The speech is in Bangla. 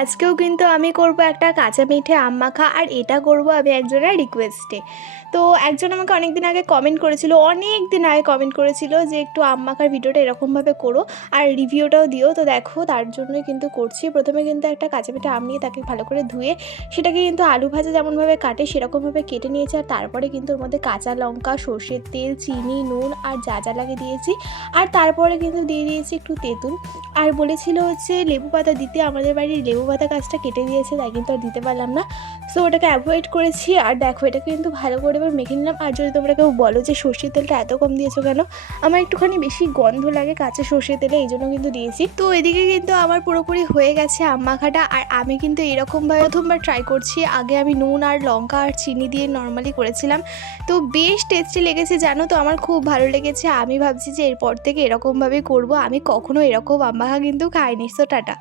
আজকেও কিন্তু আমি করব একটা কাঁচা মিঠে আম মাখা, আর এটা করব আমি একজনের রিকোয়েস্টে। তো একজন আমাকে অনেক দিন আগে কমেন্ট করেছিল, অনেক দিন আগে কমেন্ট করেছিল যে একটু আম মাখার ভিডিওটা এরকমভাবে করো আর রিভিউটাও দিও। তো দেখো তার জন্যই কিন্তু করছি। প্রথমে কিন্তু একটা কাঁচা মিঠে আম নিয়ে তাকে ভালো করে ধুয়ে সেটাকে কিন্তু আলু ভাজা যেমনভাবে কাটে সেরকমভাবে কেটে নিয়েছি। আর তারপরে কিন্তু ওর মধ্যে কাঁচা লঙ্কা, সর্ষের তেল, চিনি, নুন আর যা যা লাগে দিয়েছি। আর তারপরে কিন্তু দিয়ে দিয়েছি একটু তেঁতুল। আর বলেছিল হচ্ছে লেবু পাতা দিতে, আমাদের বাড়ির লেবু পাতা গাছটা কেটে দিয়েছে, তাই কিন্তু আর দিতে পারলাম না। সো ওটাকে অ্যাভয়েড করেছি। আর দেখো এটাকে কিন্তু ভালো করে এবার মেখে নিলাম। আর যদি তোমরা কেউ বলো যে সর্ষের তেলটা এত কম দিয়েছো কেন, আমার একটুখানি বেশি গন্ধ লাগে কাঁচা সর্ষের তেলে, এই জন্য কিন্তু দিয়েছি। তো এদিকে কিন্তু আমার পুরোপুরি হয়ে গেছে আম মাখাটা। আর আমি কিন্তু এরকমভাবে প্রথমবার ট্রাই করছি। আগে আমি নুন আর লঙ্কা আর চিনি দিয়ে নর্মালি করেছিলাম, তো বেশ টেস্টি লেগেছে জানো। তো আমার খুব ভালো লেগেছে। আমি ভাবছি যে এরপর থেকে এরকমভাবেই করব। আমি কখনো এরকম আম মাখা কিন্তু খাইনি। So tata.